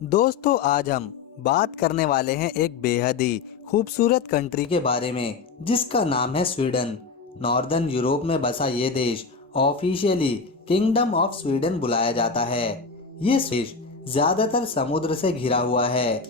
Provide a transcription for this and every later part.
दोस्तों आज हम बात करने वाले हैं एक बेहद ही खूबसूरत कंट्री के बारे में जिसका नाम है स्वीडन। नॉर्दर्न यूरोप में बसा ये देश ऑफिशियली किंगडम ऑफ स्वीडन बुलाया जाता है। ये देश ज्यादातर समुद्र से घिरा हुआ है।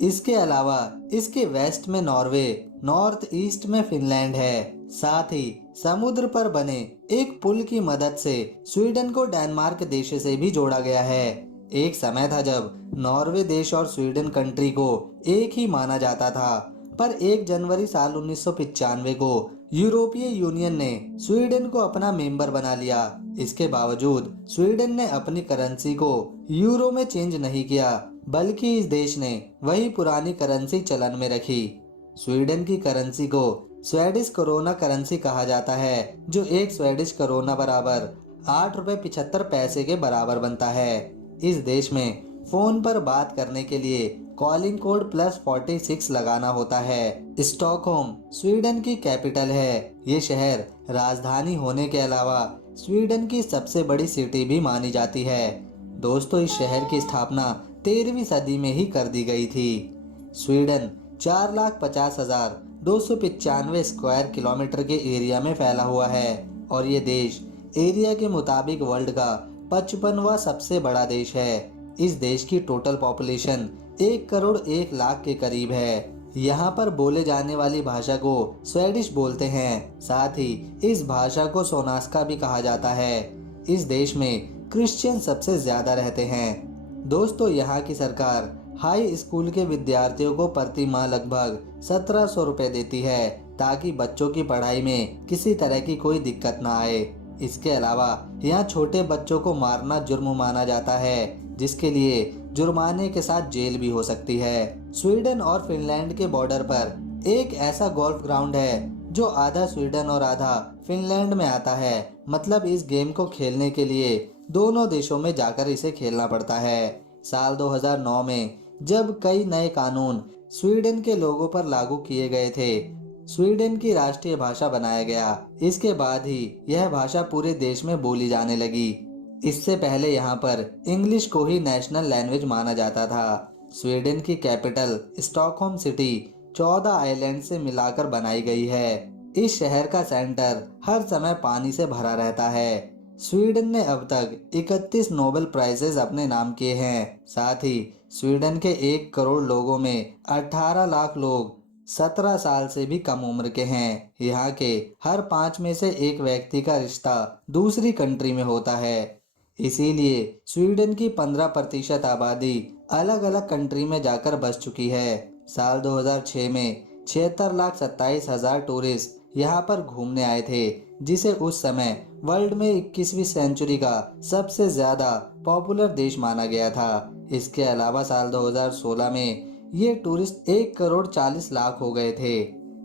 इसके अलावा इसके वेस्ट में नॉर्वे, नॉर्थ ईस्ट में फिनलैंड है। साथ ही समुद्र पर बने एक पुल की मदद से स्वीडन को डेनमार्क देश से भी जोड़ा गया है। एक समय था जब नॉर्वे देश और स्वीडन कंट्री को एक ही माना जाता था, पर 1 जनवरी साल 1995 को यूरोपीय यूनियन ने स्वीडन को अपना मेंबर बना लिया। इसके बावजूद स्वीडन ने अपनी करेंसी को यूरो में चेंज नहीं किया, बल्कि इस देश ने वही पुरानी करेंसी चलन में रखी। स्वीडन की करेंसी को स्वेडिश कोरोना करेंसी कहा जाता है, जो एक स्वेडिश कोरोना बराबर 8 रुपए 75 पैसे के बराबर बनता है। इस देश में फोन पर बात करने के लिए कॉलिंग कोड +46 लगाना होता है। स्टॉकहोम स्वीडन की कैपिटल है। ये शहर राजधानी होने के अलावा स्वीडन की सबसे बड़ी सिटी भी मानी जाती है। दोस्तों इस शहर की स्थापना 13वीं सदी में ही कर दी गई थी। स्वीडन 4,50,295 स्क्वायर किलोमीटर के एरिया में फैला हुआ है और ये देश एरिया के मुताबिक वर्ल्ड का 55वां सबसे बड़ा देश है। इस देश की टोटल पॉपुलेशन 1 करोड़ 1 लाख के करीब है। यहाँ पर बोले जाने वाली भाषा को स्वेडिश बोलते हैं। साथ ही इस भाषा को सोनास्का भी कहा जाता है। इस देश में क्रिश्चियन सबसे ज्यादा रहते हैं। दोस्तों यहाँ की सरकार हाई स्कूल के विद्यार्थियों को प्रति माह लगभग 1700 रुपए देती है, ताकि बच्चों की पढ़ाई में किसी तरह की कोई दिक्कत ना आए। इसके अलावा यहाँ छोटे बच्चों को मारना जुर्म माना जाता है, जिसके लिए जुर्माने के साथ जेल भी हो सकती है। स्वीडन और फिनलैंड के बॉर्डर पर एक ऐसा गोल्फ ग्राउंड है जो आधा स्वीडन और आधा फिनलैंड में आता है। मतलब इस गेम को खेलने के लिए दोनों देशों में जाकर इसे खेलना पड़ता है। साल 2009 में जब कई नए कानून स्वीडन के लोगों पर लागू किए गए थे, स्वीडन की राष्ट्रीय भाषा बनाया गया। इसके बाद ही यह भाषा पूरे देश में बोली जाने लगी। इससे पहले यहाँ पर इंग्लिश को ही नेशनल लैंग्वेज माना जाता था। स्वीडन की कैपिटल स्टॉकहोम सिटी 14 आइलैंड से मिलाकर बनाई गई है। इस शहर का सेंटर हर समय पानी से भरा रहता है। स्वीडन ने अब तक 31 नोबेल प्राइजेस अपने नाम किए हैं। साथ ही स्वीडन के 1 करोड़ लोगों में 18 लाख लोग 17 साल से भी कम उम्र के हैं। यहाँ के हर 5 में से एक व्यक्ति का रिश्ता दूसरी कंट्री में होता है। इसीलिए स्वीडन की 15% आबादी अलग अलग कंट्री में जाकर बस चुकी है। साल 2006 में 76,27,000 टूरिस्ट यहाँ पर घूमने आए थे, जिसे उस समय वर्ल्ड में 21वीं सेंचुरी का सबसे ज्यादा पॉपुलर देश माना गया था। इसके अलावा साल 2016 में ये टूरिस्ट 1 करोड़ 40 लाख हो गए थे।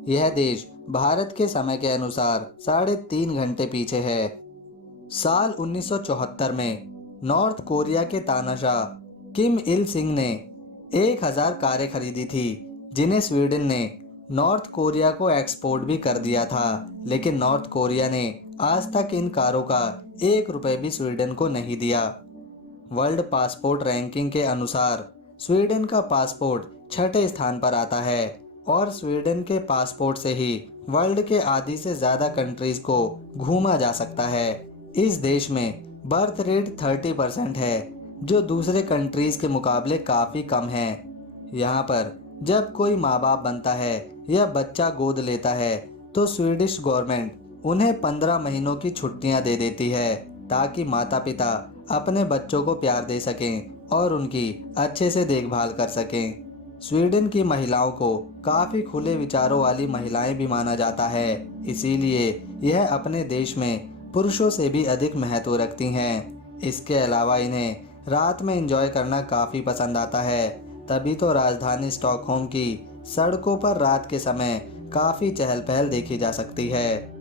यह देश भारत के समय के अनुसार 3.5 घंटे पीछे है। साल 1974 में नॉर्थ कोरिया के तानाशाह किम इल सिंह ने 1000 कारें खरीदी थी, जिन्हें स्वीडन ने नॉर्थ कोरिया को एक्सपोर्ट भी कर दिया था। लेकिन नॉर्थ कोरिया ने आज तक इन कारों का 1 रुपए भी स्वीडन को नहीं दिया। वर्ल्ड पासपोर्ट रैंकिंग के अनुसार स्वीडन का पासपोर्ट 6ठे स्थान पर आता है और स्वीडन के पासपोर्ट से ही वर्ल्ड के आधी से ज्यादा कंट्रीज को घूमा जा सकता है। इस देश में बर्थ रेट 30% है, जो दूसरे कंट्रीज के मुकाबले काफी कम है। यहाँ पर जब कोई माँ बाप बनता है या बच्चा गोद लेता है तो स्वीडिश गवर्नमेंट उन्हें 15 महीनों की छुट्टियां दे देती है, ताकि माता पिता अपने बच्चों को प्यार दे सकें और उनकी अच्छे से देखभाल कर सकें। स्वीडन की महिलाओं को काफी खुले विचारों वाली महिलाएं भी माना जाता है, इसीलिए यह अपने देश में पुरुषों से भी अधिक महत्व रखती हैं। इसके अलावा इन्हें रात में एंजॉय करना काफी पसंद आता है, तभी तो राजधानी स्टॉकहोम की सड़कों पर रात के समय काफी चहल पहल देखी जा सकती है।